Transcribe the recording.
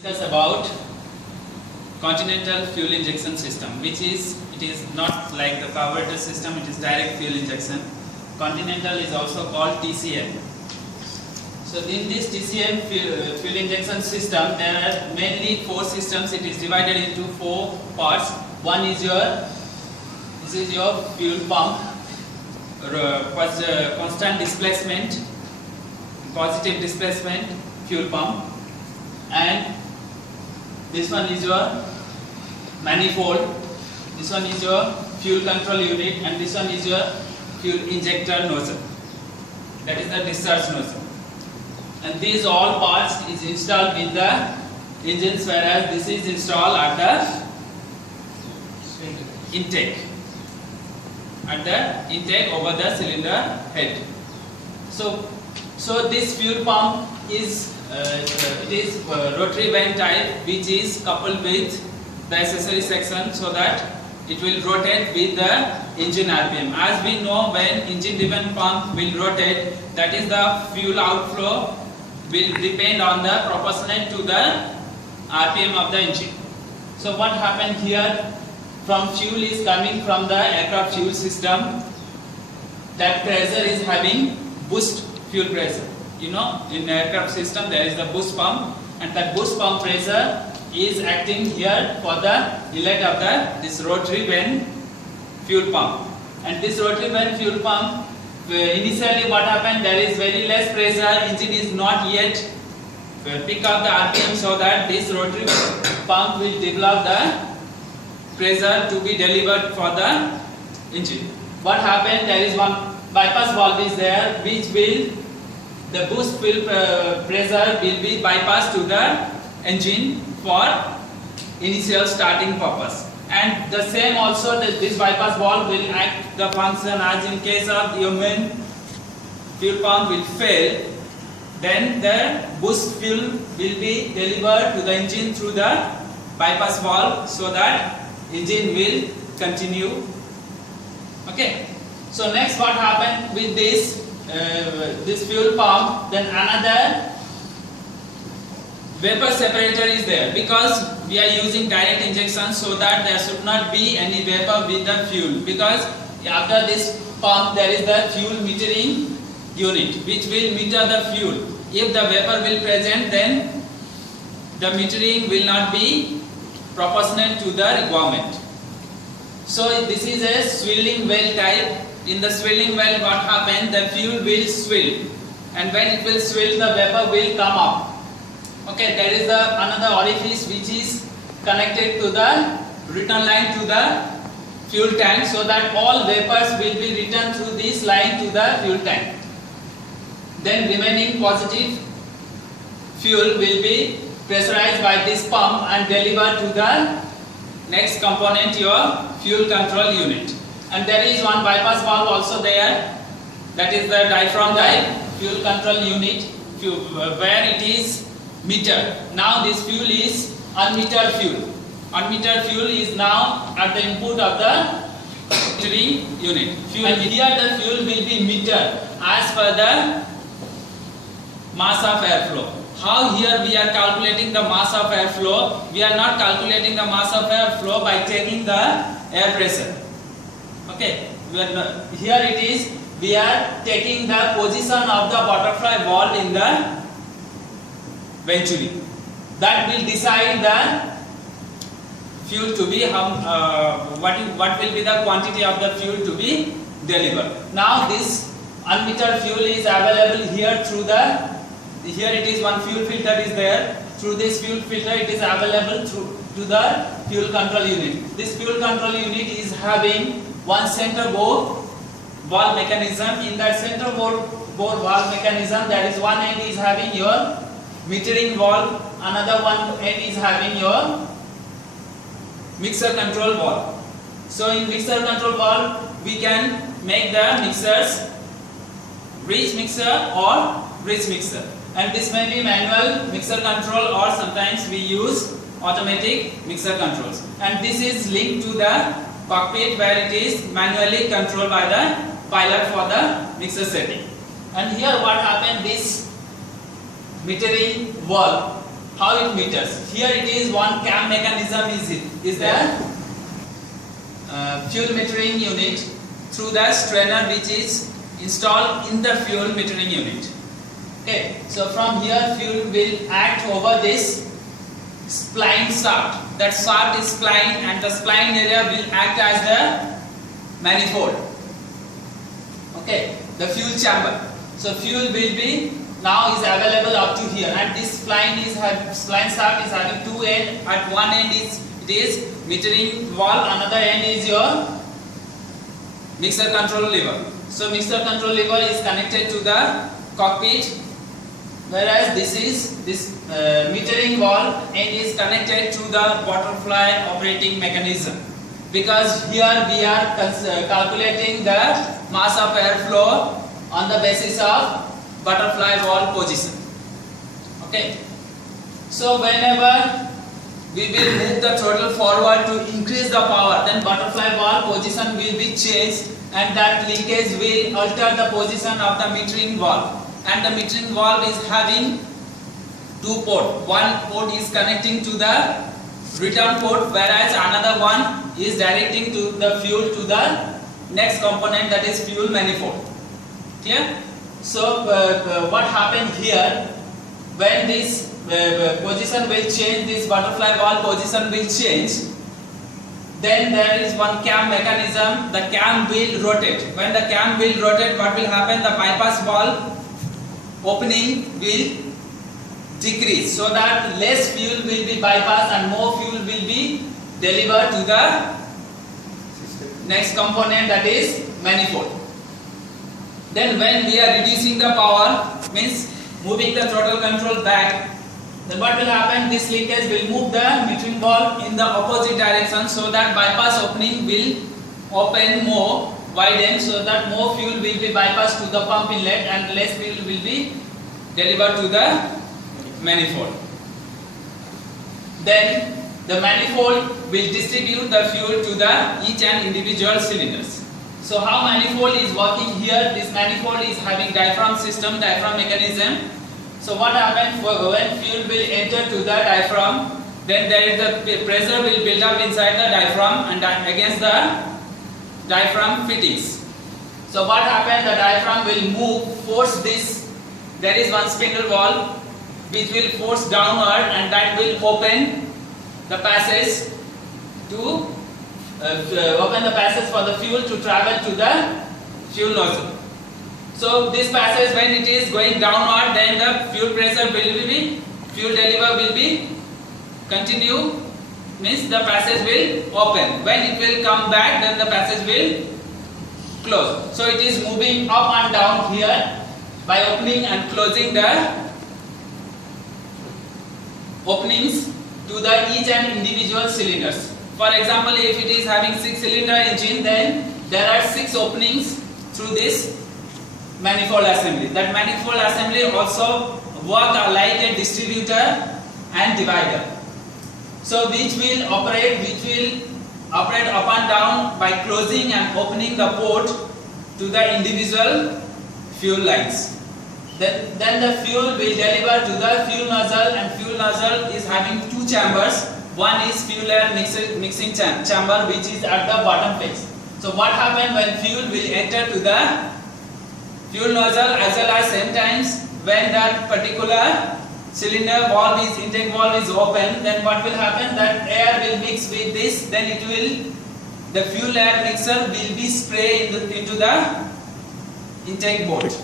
Discuss about continental fuel injection system, which is not like the carburetor system, it is direct fuel injection. Continental is also called TCM. So in this TCM fuel injection system, there are mainly four systems. It is divided into four parts. One is this is your fuel pump, constant displacement, positive displacement fuel pump, and this one is your manifold, this one is your fuel control unit, and this one is your fuel injector nozzle, that is the discharge nozzle. And these all parts is installed in the engines, whereas this is installed at the intake, over the cylinder head. So this fuel pump is rotary vane type, which is coupled with the accessory section so that it will rotate with the engine RPM. As we know, when engine driven pump will rotate, that is the fuel outflow will depend on the proportionate to the RPM of the engine. So what happened here, from fuel is coming from the aircraft fuel system, that pressure is having boost fuel pressure. You know, in aircraft system there is the boost pump, and that boost pump pressure is acting here for the inlet of this rotary vane fuel pump. And this rotary vane fuel pump, initially what happened, there is very less pressure, engine is not yet pick up the RPM, so that this rotary pump will develop the pressure to be delivered for the engine. What happened, there is one bypass valve is there, which will the boost fuel pressure will be bypassed to the engine for initial starting purpose. And the same also, this bypass valve will act the function as in case of your main fuel pump will fail, then the boost fuel will be delivered to the engine through the bypass valve, so that engine will continue. Okay. So next, what happened with this fuel pump, then another vapor separator is there, because we are using direct injection, so that there should not be any vapor with the fuel, because after this pump there is the fuel metering unit which will meter the fuel. If the vapor will present, then the metering will not be proportional to the requirement. So this is a swirling well type. In the swirling well, what happens, the fuel will swirl, and when it will swirl, the vapor will come up. Okay, there is another orifice which is connected to the return line to the fuel tank, so that all vapors will be returned through this line to the fuel tank. Then remaining positive fuel will be pressurized by this pump and delivered to the next component, your fuel control unit. And there is one bypass valve also there, that is the diaphragm type fuel control unit, where it is metered. Now this fuel is unmetered fuel. Unmetered fuel is now at the input of the metering unit. And here the fuel will be metered as per the mass of airflow. How here we are calculating the mass of airflow? We are not calculating the mass of airflow by taking the air pressure. Okay, here it is, we are taking the position of the butterfly valve in the venturi. That will decide the fuel to be, what will be the quantity of the fuel to be delivered. Now this unmetered fuel is available here through here it is one fuel filter is there. Through this fuel filter it is available to the fuel control unit. This fuel control unit is having one center bore valve mechanism. In that center bore valve mechanism, there is one end is having your metering valve, another one end is having your mixer control valve. So in mixer control valve, we can make the mixers rich mixer or rich mixer, and this may be manual mixer control, or sometimes we use automatic mixer controls. And this is linked to the cockpit, where it is manually controlled by the pilot for the mixer setting. And here what happened, this metering valve how it meters. Here it is one cam mechanism is there. Fuel metering unit through the strainer which is installed in the fuel metering unit. Okay, so from here fuel will act over this spline shaft. That shaft is spline and the spline area will act as the manifold. Okay, the fuel chamber. So fuel will be now is available up to here, and this spline shaft is having two ends. At one end it is metering valve, another end is your mixer control lever. So mixer control lever is connected to the cockpit, whereas this metering valve end is connected to the butterfly operating mechanism, because here we are calculating the mass of airflow on the basis of butterfly valve position. Okay, so whenever we will move the throttle forward to increase the power, then butterfly valve position will be changed, and that linkage will alter the position of the metering valve. And the metering valve is having two ports. One port is connecting to the return port, whereas another one is directing to the fuel to the next component, that is fuel manifold. Clear? So what happened here, when this position will change, this butterfly valve position will change, then there is one cam mechanism. The cam will rotate. When the cam will rotate, what will happen? The bypass valve opening will decrease, so that less fuel will be bypassed and more fuel will be delivered to the next component, that is manifold. Then when we are reducing the power, means moving the throttle control back, then what will happen? This linkage will move the metering valve in the opposite direction, so that bypass opening will open more, widen, so that more fuel will be bypassed to the pump inlet and less fuel will be delivered to the manifold. Then the manifold will distribute the fuel to the each and individual cylinders. So how manifold is working here? This manifold is having diaphragm system, diaphragm mechanism. So what happens when fuel will enter to the diaphragm? Then there is the pressure will build up inside the diaphragm and against the diaphragm fittings. So what happens? The diaphragm will move, force this. There is one spindle valve which will force downward, and that will open the passage to for the fuel to travel to the fuel nozzle. So this passage, when it is going downward, then the fuel pressure will be, fuel deliver will be continue, means the passage will open. When it will come back, then the passage will close. So it is moving up and down here by opening and closing the openings to the each and individual cylinders. For example, if it is having 6-cylinder engine, then there are 6 openings through this manifold assembly. That manifold assembly also work like a distributor and divider. So which will operate up and down by closing and opening the port to the individual fuel lines. Then the fuel will deliver to the fuel nozzle, and fuel nozzle is having 2 chambers. One is fuel air mixing chamber, which is at the bottom face. So what happens when fuel will enter to the fuel nozzle, as well as same times when that particular cylinder valve is, intake valve is open, then what will happen? That air will mix with this, then it will, the fuel air mixer will be sprayed into the intake bolt.